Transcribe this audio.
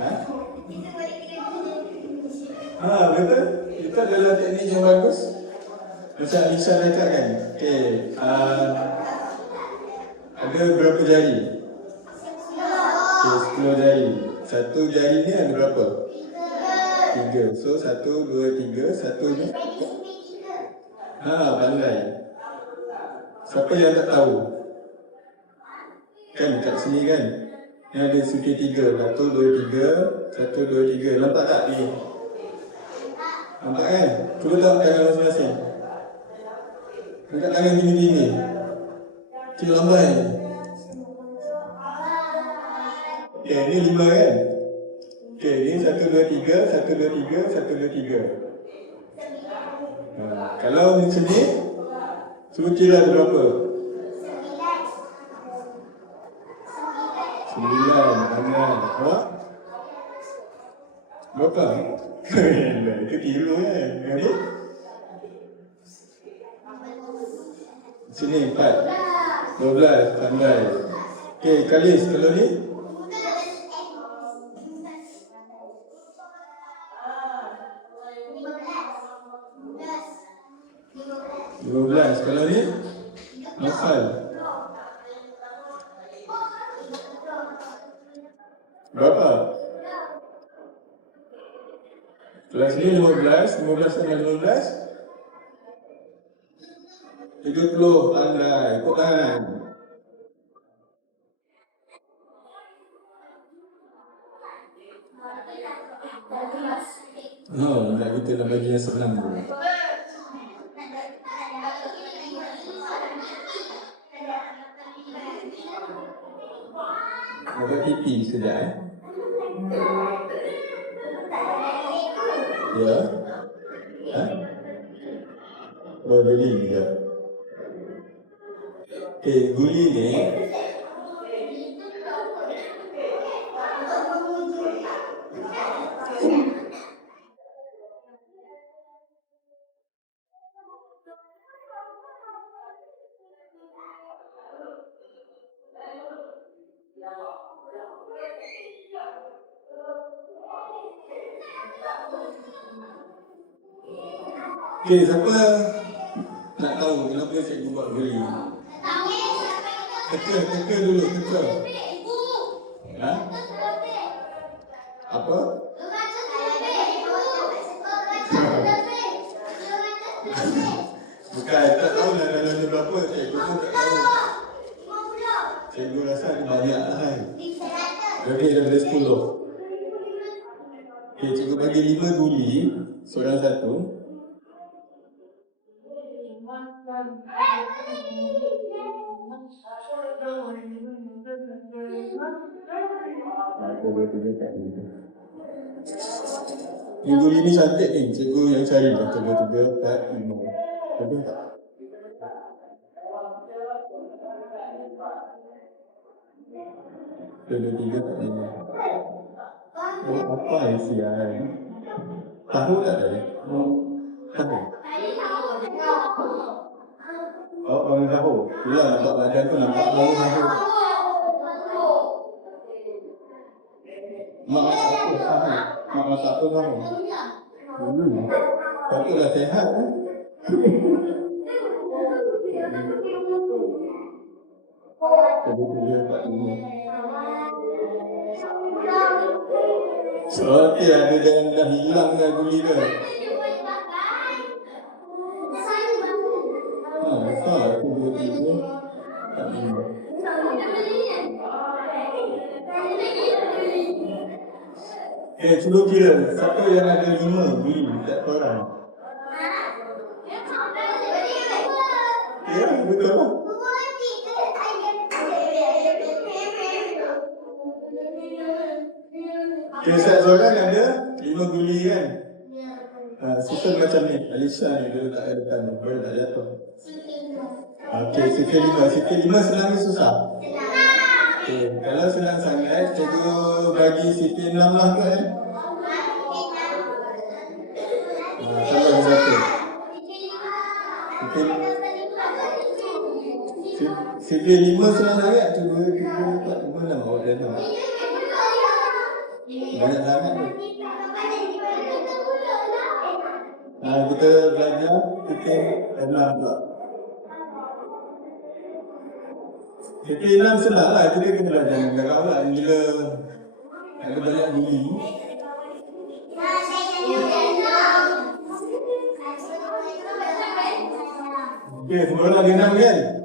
Ha? Betul. Itu adalah teknik yang bagus. Macam Alisa cakap kan. Okay. Ada berapa jari? Okay, 10 jari. Satu jari ni ada berapa? 3. So 1, 2, 3. Satu ni. Pandai. Siapa yang tak tahu? Kan kat sini kan. Ni ada sukir 3. 1, 2, 3. 1, 2, 3. Nampak tak ni? Nampak kan? Cuba tengok tangan masing-masing. Dekat tangan gini-gini. Cik lambai. Okay, ni 5 kan? Okay, ni 1, 2, 3. 1, 2, 3. 1, 2, 3. Kalau macam ni, cuba kira ada berapa? 9. Awak? Berapa? Itu kira kan? Yang ni? Sini 4. 12. Pandai. Okay, Kalis, kalau ni? 12. Kalau ni? Nafal. Berapa? Kelas ni 15. 15 dengan 12. 70. Pandai. Ikut tangan. Nak kita nak bagi yang senang dulu. Ada pipi sekejap Ya. Guli juga. Okay, guli ni okay, siapa nak tahu kenapa cikgu buat guli? Teka dulu, teka. Apa? Bukan, tak tahu lah dalam ni berapa. Cikgu pun tak tahu. Cikgu rasa ada banyak lah. Lebih daripada 10. Okay, cikgu bagi 5 guli. Seorang satu. Ni guli ni cantik ni. Cikgu yang cari dah 3, 4, 5. Betul tak? Dua, 3, 4, 5. Apa isian? Tahu tak ada? Tahu. Orang tahu. Bila nampak badan tu nampak orang tahu. Mak masak tu tahu. Tapi dah sehat kan? Seperti ada yang dah hilang dah guli tu. Aku 2, 3, 4, 5. Cuba kira siapa yang ada 5 guli tak korang? Ya, betul lah. Set seorang ada 5 guli kan? Sistem macam ni. Alisa ni dia letak kat depan ni, boleh tak jatuh. Sikit 5 senang ni susah? Kalau senang sangat, cikgu bagi sikit 6 lah kan? Tambah satu. Sikit 5 senang sangat, 2, 3, 4, 5, 6. Awak dah nak. Banyak sangat tu. Kita belajar titik 6 pula. Titik 6 senang lah, kita kena belajar dengan kakak pula. Bila ada banyak bunyi. Okey, semua orang genap kan?